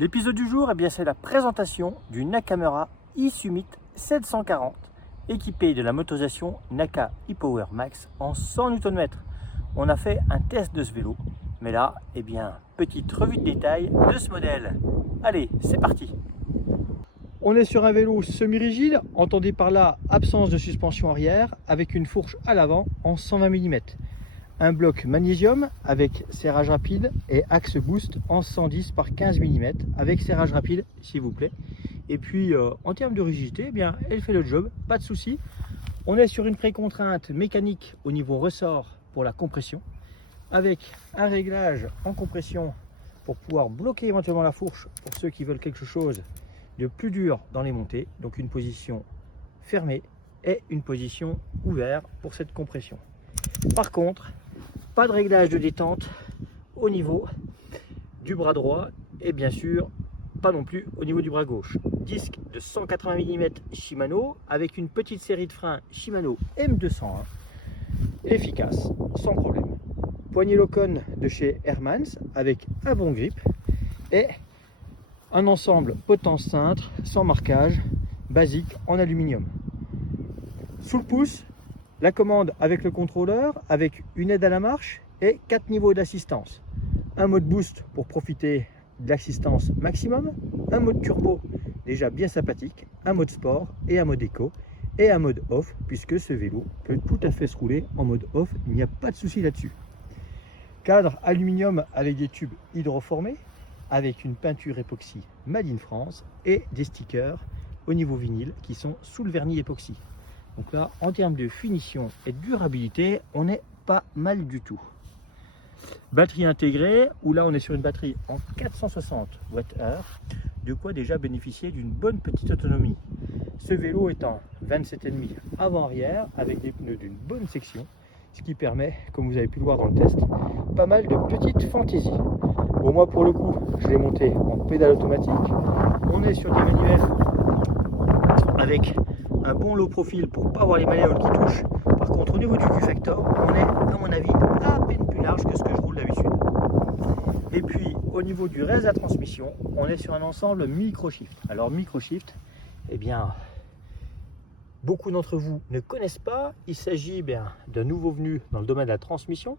L'épisode du jour, c'est la présentation du Nakamura e-Summit 740 équipé de la motorisation Naka e-Power Max en 100 Nm. On a fait un test de ce vélo, mais là, petite revue de détail de ce modèle. Allez, c'est parti. On est sur un vélo semi-rigide, entendez par là absence de suspension arrière avec une fourche à l'avant en 120 mm. Un bloc magnésium avec serrage rapide et axe boost en 110 par 15 mm avec serrage rapide s'il vous plaît. Et puis en termes de rigidité, elle fait le job, pas de souci. On est sur une précontrainte mécanique au niveau ressort pour la compression avec un réglage en compression pour pouvoir bloquer éventuellement la fourche pour ceux qui veulent quelque chose de plus dur dans les montées. Donc une position fermée et une position ouverte pour cette compression. Par contre, pas de réglage de détente au niveau du bras droit et bien sûr pas non plus au niveau du bras gauche. Disque de 180 mm Shimano avec une petite série de freins Shimano M201, efficace, sans problème. Poignée Locon de chez Hermans avec un bon grip et un ensemble potence cintre sans marquage, basique en aluminium. Sous le pouce, la commande avec le contrôleur, avec une aide à la marche et 4 niveaux d'assistance. Un mode boost pour profiter de l'assistance maximum, un mode turbo déjà bien sympathique, un mode sport et un mode éco et un mode off puisque ce vélo peut tout à fait se rouler en mode off, il n'y a pas de souci là-dessus. Cadre aluminium avec des tubes hydroformés, avec une peinture époxy Made in France et des stickers au niveau vinyle qui sont sous le vernis époxy. Donc là, en termes de finition et de durabilité, on n'est pas mal du tout. Batterie intégrée, où là on est sur une batterie en 460 Wh, de quoi déjà bénéficier d'une bonne petite autonomie. Ce vélo est en 27,5 avant-arrière, avec des pneus d'une bonne section, ce qui permet, comme vous avez pu le voir dans le test, pas mal de petites fantaisies. Bon, moi pour le coup, je l'ai monté en pédale automatique. On est sur des manuels avec un bon low profil pour pas avoir les malléoles qui touchent. Par contre, au niveau du Q-Factor, on est à mon avis à peine plus large que ce que je roule d'habitude. Et puis au niveau du reste de la transmission, on est sur un ensemble micro-shift. Alors micro-shift, beaucoup d'entre vous ne connaissent pas. Il s'agit d'un nouveau venu dans le domaine de la transmission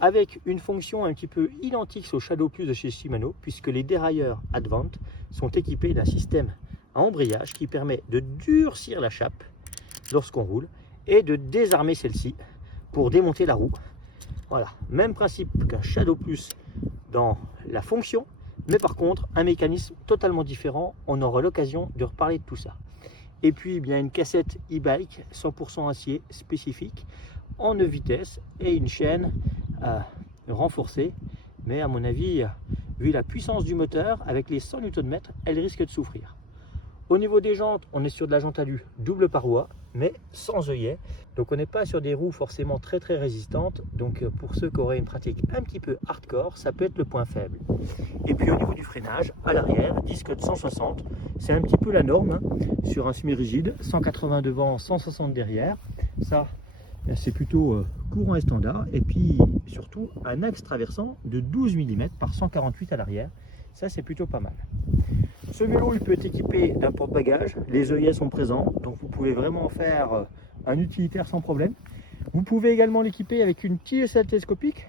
avec une fonction un petit peu identique au Shadow Plus de chez Shimano puisque les dérailleurs Advant sont équipés d'un système à embrayage qui permet de durcir la chape lorsqu'on roule et de désarmer celle-ci pour démonter la roue. Voilà, même principe qu'un Shadow Plus dans la fonction, mais par contre un mécanisme totalement différent. On aura l'occasion de reparler de tout ça. Et puis une cassette e-bike 100% acier spécifique en 9 vitesses et une chaîne renforcée, mais à mon avis, vu la puissance du moteur avec les 100 Nm, elle risque de souffrir. Au niveau des jantes, on est sur de la jante alu double paroi, mais sans œillet. Donc on n'est pas sur des roues forcément très résistantes. Donc pour ceux qui auraient une pratique un petit peu hardcore, ça peut être le point faible. Et puis au niveau du freinage, à l'arrière, disque de 160. C'est un petit peu la norme sur un semi-rigide. 180 devant, 160 derrière. Ça, c'est plutôt courant et standard. Et puis surtout un axe traversant de 12 mm par 148 à l'arrière. Ça, c'est plutôt pas mal. Ce vélo, il peut être équipé d'un porte-bagages, les œillets sont présents, donc vous pouvez vraiment faire un utilitaire sans problème. Vous pouvez également l'équiper avec une tige selle télescopique.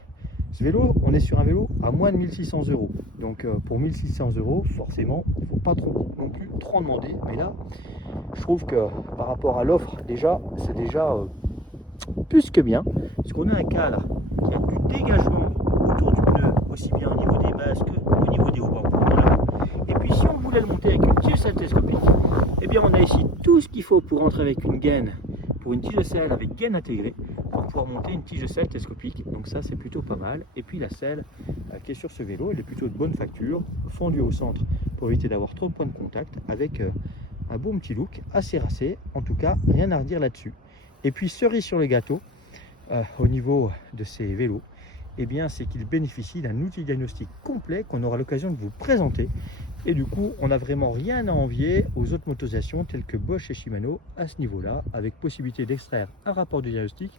Ce vélo, on est sur un vélo à moins de 1600 €. Donc pour 1600 €, forcément, il ne faut pas non plus trop en demander. Mais là, je trouve que par rapport à l'offre, c'est déjà plus que bien. Parce qu'on a un cadre qui a du dégagement autour du pneu, aussi bien au niveau des bases qu'au niveau des haubans. Et puis si on voulait le monter avec une tige selle télescopique, on a ici tout ce qu'il faut pour rentrer avec une gaine, pour une tige de selle avec gaine intégrée, pour pouvoir monter une tige de selle télescopique. Donc ça c'est plutôt pas mal. Et puis la selle qui est sur ce vélo, elle est plutôt de bonne facture, fondue au centre pour éviter d'avoir trop de points de contact, avec un bon petit look, assez racé. En tout cas, rien à redire là-dessus. Et puis cerise sur le gâteau, au niveau de ces vélos, c'est qu'il bénéficie d'un outil diagnostic complet qu'on aura l'occasion de vous présenter. Et du coup, on n'a vraiment rien à envier aux autres motorisations telles que Bosch et Shimano à ce niveau-là, avec possibilité d'extraire un rapport de diagnostic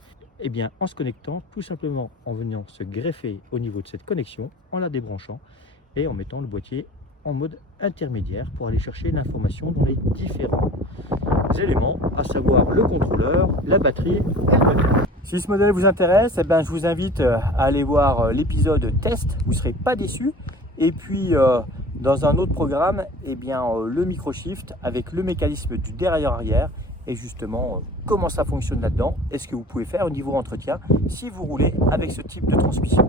en se connectant, tout simplement en venant se greffer au niveau de cette connexion, en la débranchant et en mettant le boîtier en mode intermédiaire pour aller chercher l'information dans les différents éléments, à savoir le contrôleur, la batterie et le moteur. Si ce modèle vous intéresse, eh ben, je vous invite à aller voir l'épisode test, vous ne serez pas déçus. Et puis dans un autre programme, eh bien, le microshift avec le mécanisme du dérailleur-arrière et justement comment ça fonctionne là-dedans et ce que vous pouvez faire au niveau entretien si vous roulez avec ce type de transmission.